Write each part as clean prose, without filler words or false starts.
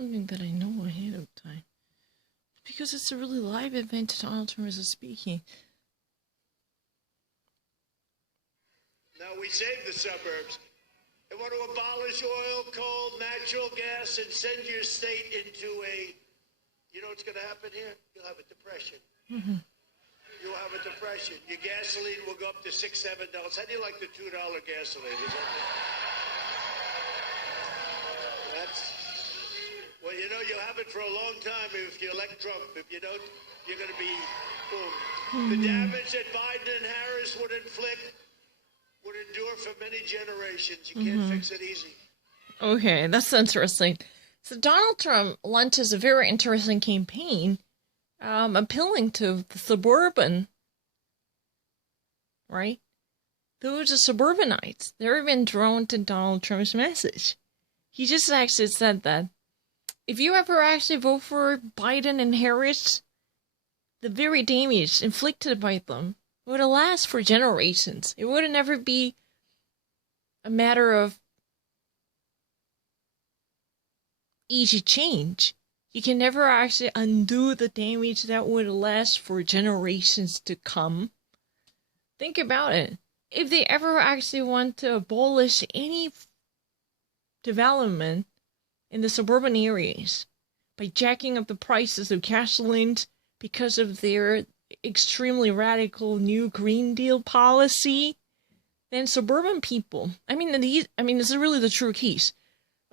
something that I know ahead of time. Because it's a really live event, Donald Trump is speaking. Now we save the suburbs. They want to abolish oil, coal, natural gas, and send your state into a, you know what's going to happen here? You'll have a depression. Mm-hmm. You'll have a depression. Your gasoline will go up to $6, $7. How do you like the $2 gasoline? That's, well, you know, you'll have it for a long time if you elect Trump. If you don't, you're going to be, boom. The damage that Biden and Harris would inflict would endure for many generations. You can't fix it easy. Okay, that's interesting. So Donald Trump launches a very interesting campaign, appealing to the suburban, right? Those are suburbanites. They've been drawn to Donald Trump's message. He just actually said that if you ever actually vote for Biden and Harris, the very damage inflicted by them would last for generations. It would never be a matter of easy change. You can never actually undo the damage that would last for generations to come. Think about it. If they ever actually want to abolish any development in the suburban areas by jacking up the prices of gasoline because of their extremely radical new Green Deal policy, then suburban people, this is really the true case.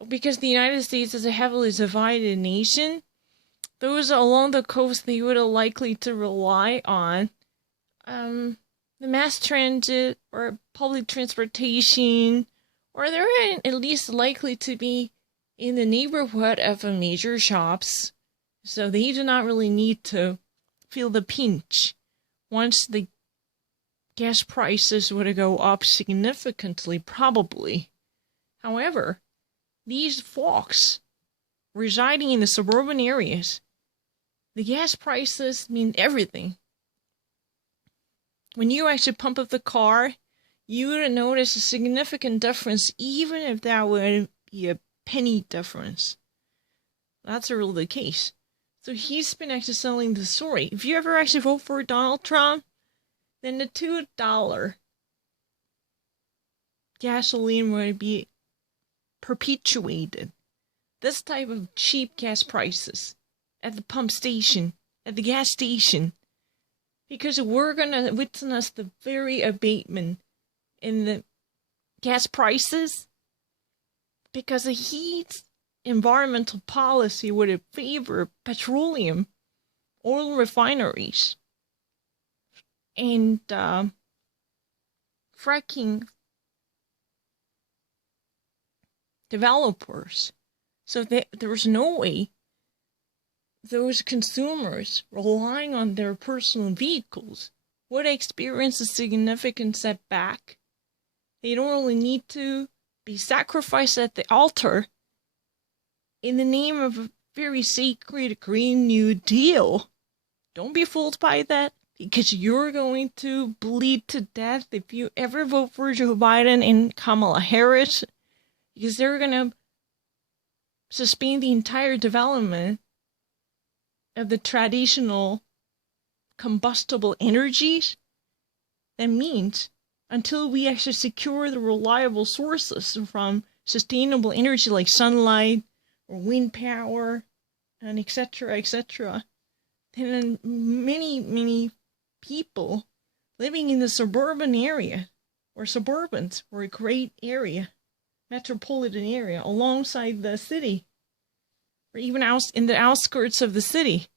Because the United States is a heavily divided nation, those along the coast, they would likely to rely on the mass transit or public transportation, or they're at least likely to be in the neighborhood of major shops, so they do not really need to feel the pinch once the gas prices would go up significantly, probably. However, these folks residing in the suburban areas, the gas prices mean everything. When you actually pump up the car, you would notice a significant difference, even if that would be a penny difference. That's really the case. So he's been actually selling the story. If you ever actually vote for Donald Trump, then the $2 gasoline would be perpetuated. This type of cheap gas prices at the pump station, at the gas station, because we're going to witness the very abatement in the gas prices because the heat environmental policy would favor petroleum oil refineries and fracking developers. So there was no way those consumers relying on their personal vehicles would experience a significant setback. They don't really need to be sacrificed at the altar in the name of a very sacred Green New Deal. Don't be fooled by that, because you're going to bleed to death if you ever vote for Joe Biden and Kamala Harris, because they're going to suspend the entire development of the traditional combustible energies. That means until we actually secure the reliable sources from sustainable energy like sunlight or wind power and etc., then many people living in the suburban area or suburbans or a great area, metropolitan area alongside the city or even out in the outskirts of the city,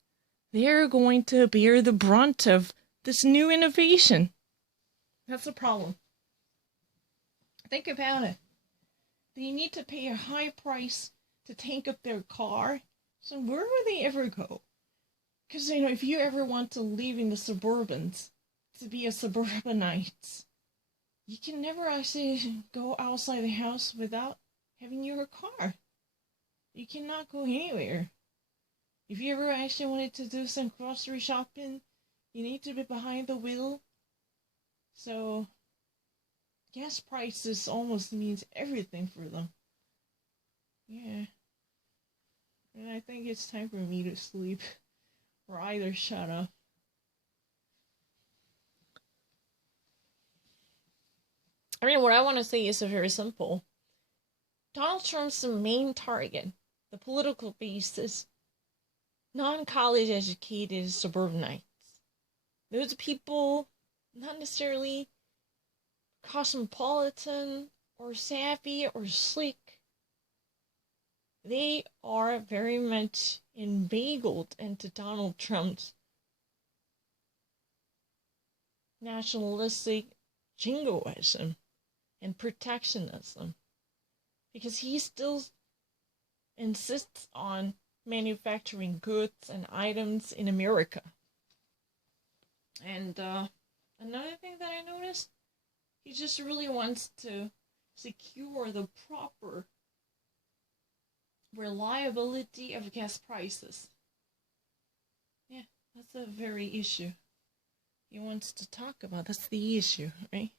they're going to bear the brunt of this new innovation. That's the problem. Think about it. They need to pay a high price to tank up their car. So where would they ever go? Because, if you ever want to live in the suburbans, to be a suburbanite, you can never actually go outside the house without having your car. You cannot go anywhere. If you ever actually wanted to do some grocery shopping, you need to be behind the wheel. So, gas prices almost means everything for them. Yeah. And I think it's time for me to sleep. Or either shut up. I mean, what I want to say is very simple. Donald Trump's the main target. The political base is non-college educated suburbanites. Those people, not necessarily cosmopolitan or savvy or slick. They are very much inveigled into Donald Trump's nationalistic jingoism and protectionism, because he still insists on manufacturing goods and items in America. And another thing that I noticed, he just really wants to secure the proper reliability of gas prices. Yeah, that's a very issue he wants to talk about. That's the issue, right?